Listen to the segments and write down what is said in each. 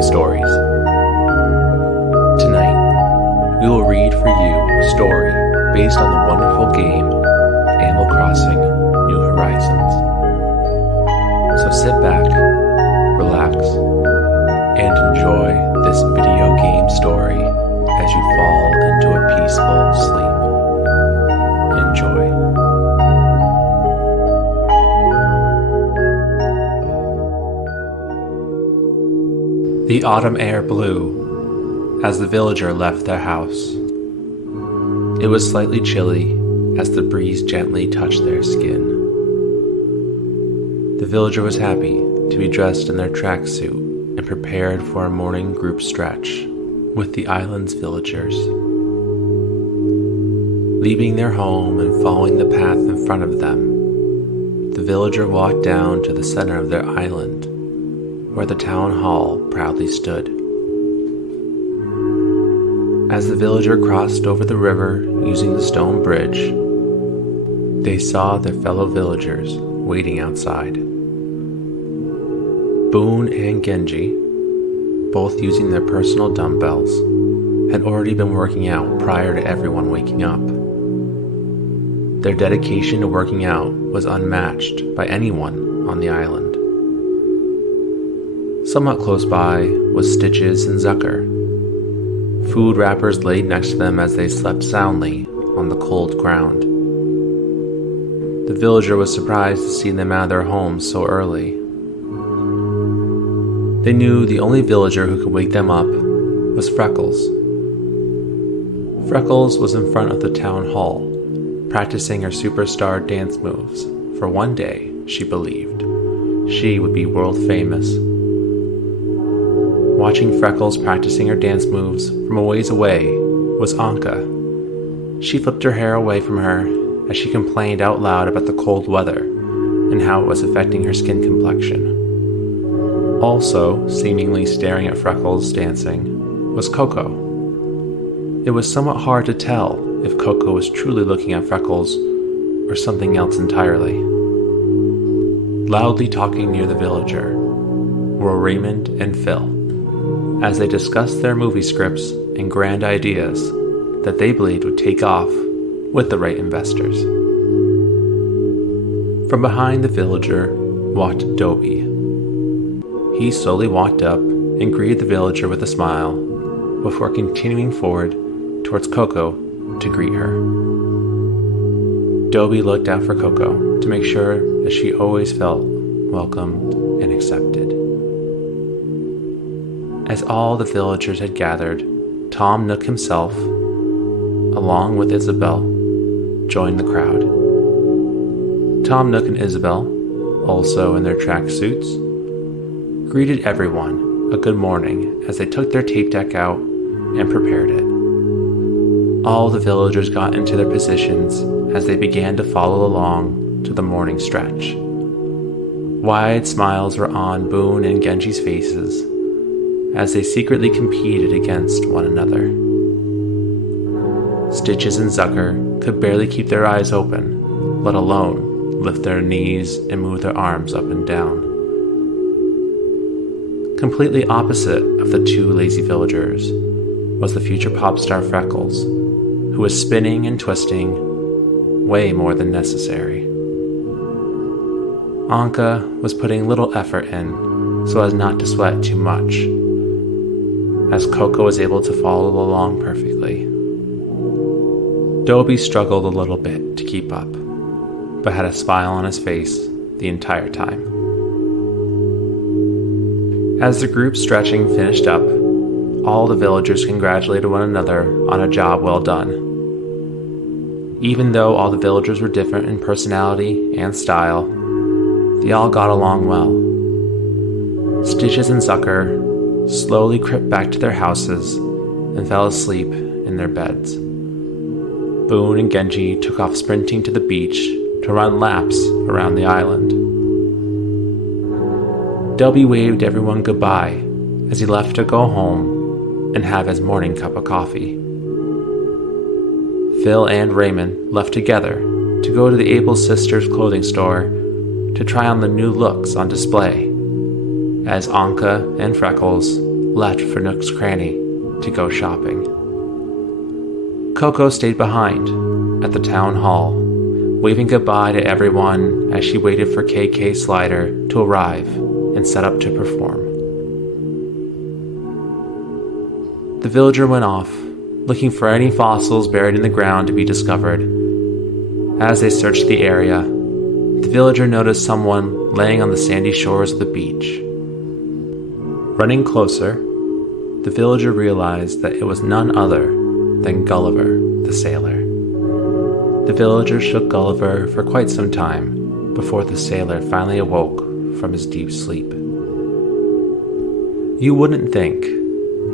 Bedtime Stories. Tonight, we will read for you a story based on the wonderful game Animal Crossing: New Horizons. So sit back, relax, and enjoy this video game story as you fall into a peaceful sleep. Enjoy. The autumn air blew as the villager left their house. It was slightly chilly as the breeze gently touched their skin. The villager was happy to be dressed in their tracksuit and prepared for a morning group stretch with the island's villagers. Leaving their home and following the path in front of them, the villager walked down to the center of their island, where the town hall proudly stood. As the villager crossed over the river using the stone bridge, they saw their fellow villagers waiting outside. Boone and Genji, both using their personal dumbbells, had already been working out prior to everyone waking up. Their dedication to working out was unmatched by anyone on the island. Somewhat close by was Stitches and Zucker. Food wrappers laid next to them as they slept soundly on the cold ground. The villager was surprised to see them out of their homes so early. They knew the only villager who could wake them up was Freckles. Freckles was in front of the town hall, practicing her superstar dance moves, for one day, she believed, she would be world famous. Watching Freckles practicing her dance moves from a ways away was Anka. She flipped her hair away from her as she complained out loud about the cold weather and how it was affecting her skin complexion. Also, seemingly staring at Freckles dancing, was Coco. It was somewhat hard to tell if Coco was truly looking at Freckles or something else entirely. Loudly talking near the villager were Raymond and Phil, as they discussed their movie scripts and grand ideas that they believed would take off with the right investors. From behind the villager walked Dobie. He slowly walked up and greeted the villager with a smile before continuing forward towards Coco to greet her. Dobie looked out for Coco to make sure that she always felt welcomed and accepted. As all the villagers had gathered, Tom Nook himself, along with Isabel, joined the crowd. Tom Nook and Isabel, also in their tracksuits, greeted everyone a good morning as they took their tape deck out and prepared it. All the villagers got into their positions as they began to follow along to the morning stretch. Wide smiles were on Boone and Genji's faces as they secretly competed against one another. Stitches and Zucker could barely keep their eyes open, let alone lift their knees and move their arms up and down. Completely opposite of the two lazy villagers was the future pop star Freckles, who was spinning and twisting way more than necessary. Anka was putting little effort in so as not to sweat too much, as Coco was able to follow along perfectly. Dobie struggled a little bit to keep up, but had a smile on his face the entire time. As the group stretching finished up, all the villagers congratulated one another on a job well done. Even though all the villagers were different in personality and style, they all got along well. Stitches and Zucker slowly crept back to their houses and fell asleep in their beds. Boone and Genji took off sprinting to the beach to run laps around the island. Dobie waved everyone goodbye as he left to go home and have his morning cup of coffee. Phil and Raymond left together to go to the Able Sisters clothing store to try on the new looks on display, as Anka and Freckles left for Nook's Cranny to go shopping. Coco stayed behind at the town hall, waving goodbye to everyone as she waited for KK Slider to arrive and set up to perform. The villager went off, looking for any fossils buried in the ground to be discovered. As they searched the area, the villager noticed someone laying on the sandy shores of the beach. Running closer, the villager realized that it was none other than Gulliver, the sailor. The villager shook Gulliver for quite some time before the sailor finally awoke from his deep sleep. You wouldn't think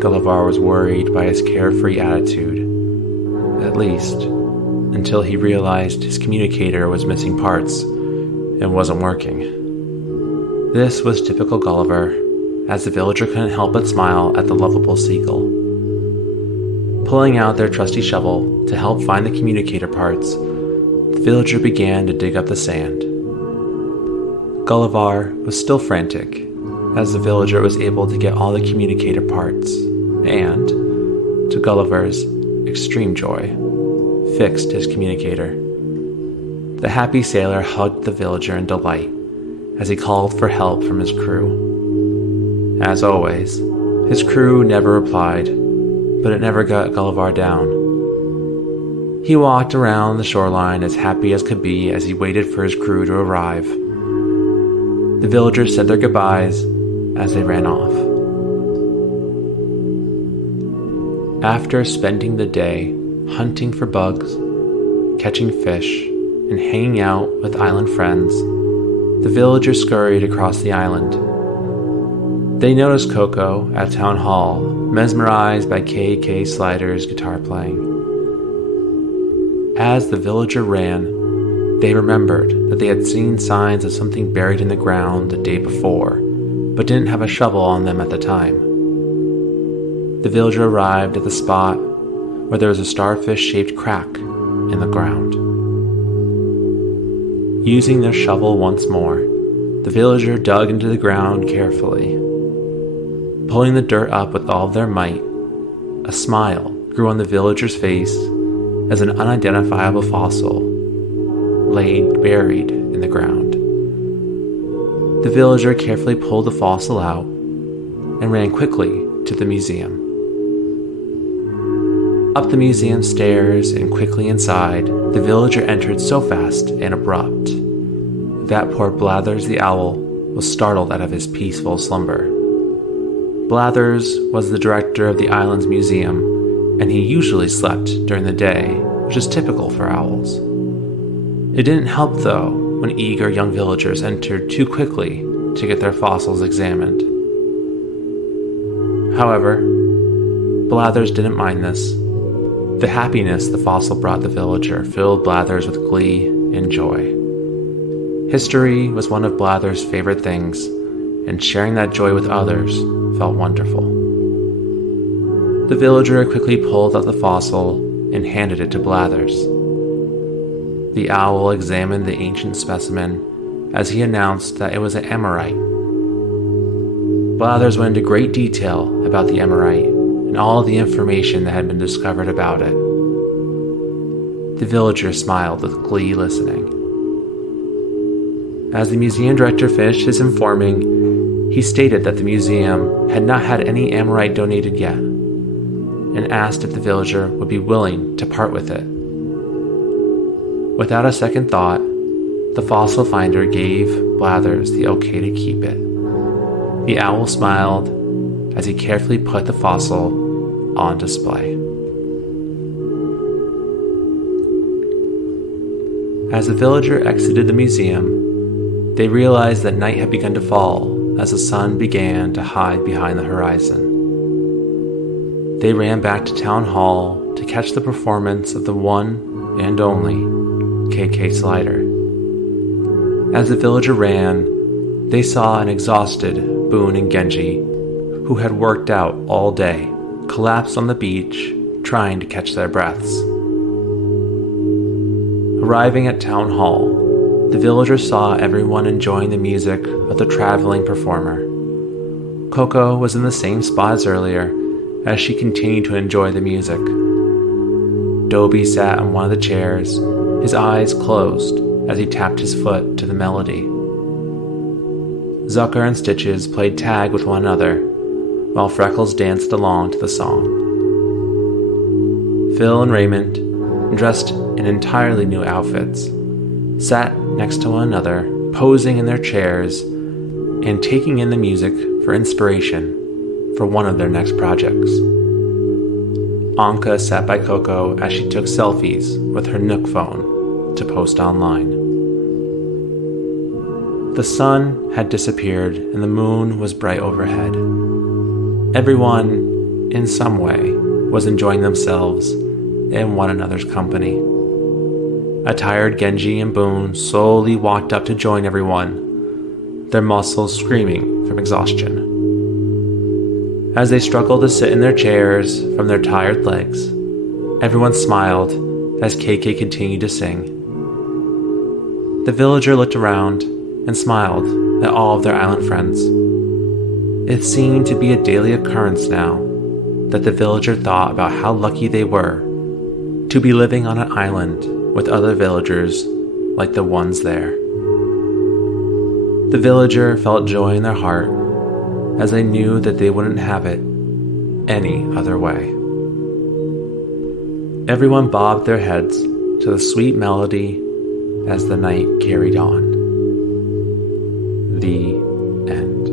Gulliver was worried by his carefree attitude, at least until he realized his communicator was missing parts and wasn't working. This was typical Gulliver, as the villager couldn't help but smile at the lovable seagull. Pulling out their trusty shovel to help find the communicator parts, the villager began to dig up the sand. Gulliver was still frantic, as the villager was able to get all the communicator parts, and, to Gulliver's extreme joy, fixed his communicator. The happy sailor hugged the villager in delight as he called for help from his crew. As always, his crew never replied, but it never got Gulliver down. He walked around the shoreline as happy as could be as he waited for his crew to arrive. The villagers said their goodbyes as they ran off. After spending the day hunting for bugs, catching fish, and hanging out with island friends, the villagers scurried across the island. They noticed Coco at Town Hall, mesmerized by KK Slider's guitar playing. As the villager ran, they remembered that they had seen signs of something buried in the ground the day before, but didn't have a shovel on them at the time. The villager arrived at the spot where there was a starfish-shaped crack in the ground. Using their shovel once more, the villager dug into the ground carefully. Pulling the dirt up with all of their might, a smile grew on the villager's face as an unidentifiable fossil lay buried in the ground. The villager carefully pulled the fossil out and ran quickly to the museum. Up the museum stairs and quickly inside, the villager entered so fast and abrupt that poor Blathers the owl was startled out of his peaceful slumber. Blathers was the director of the island's museum, and he usually slept during the day, which is typical for owls. It didn't help, though, when eager young villagers entered too quickly to get their fossils examined. However, Blathers didn't mind this. The happiness the fossil brought the villager filled Blathers with glee and joy. History was one of Blathers' favorite things, and sharing that joy with others felt wonderful. The villager quickly pulled out the fossil and handed it to Blathers. The owl examined the ancient specimen as he announced that it was an Ammonite. Blathers went into great detail about the Ammonite and all of the information that had been discovered about it. The villager smiled with glee listening. As the museum director finished his informing, he stated that the museum had not had any Ammonite donated yet, and asked if the villager would be willing to part with it. Without a second thought, the fossil finder gave Blathers the okay to keep it. The owl smiled as he carefully put the fossil on display. As the villager exited the museum, they realized that night had begun to fall as the sun began to hide behind the horizon. They ran back to Town Hall to catch the performance of the one and only KK Slider. As the villager ran, they saw an exhausted Boone and Genji, who had worked out all day, collapsed on the beach, trying to catch their breaths. Arriving at Town Hall, the villagers saw everyone enjoying the music of the traveling performer. Coco was in the same spot as earlier as she continued to enjoy the music. Dobie sat on one of the chairs, his eyes closed as he tapped his foot to the melody. Zucker and Stitches played tag with one another, while Freckles danced along to the song. Phil and Raymond, dressed in entirely new outfits, sat next to one another, posing in their chairs and taking in the music for inspiration for one of their next projects. Anka sat by Coco as she took selfies with her Nook phone to post online. The sun had disappeared and the moon was bright overhead. Everyone, in some way, was enjoying themselves in one another's company. A tired Genji and Boone slowly walked up to join everyone, their muscles screaming from exhaustion. As they struggled to sit in their chairs from their tired legs, everyone smiled as KK continued to sing. The villager looked around and smiled at all of their island friends. It seemed to be a daily occurrence now that the villager thought about how lucky they were to be living on an island with other villagers like the ones there. The villager felt joy in their heart as they knew that they wouldn't have it any other way. Everyone bobbed their heads to the sweet melody as the night carried on. The end.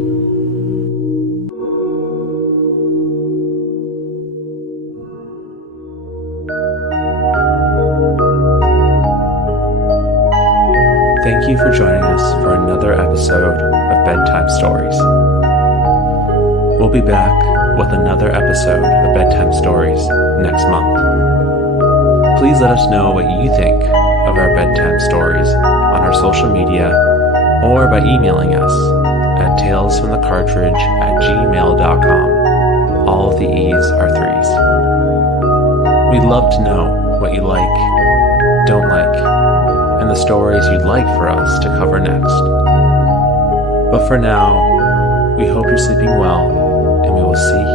Thank you for joining us for another episode of Bedtime Stories. We'll be back with another episode of Bedtime Stories next month. Please let us know what you think of our bedtime stories on our social media or by emailing us at talesfromthecartridge@gmail.com. All of the E's are threes. We'd love to know what you like, don't like, and the stories you'd like for us to cover next. But for now, we hope you're sleeping well, and we will see you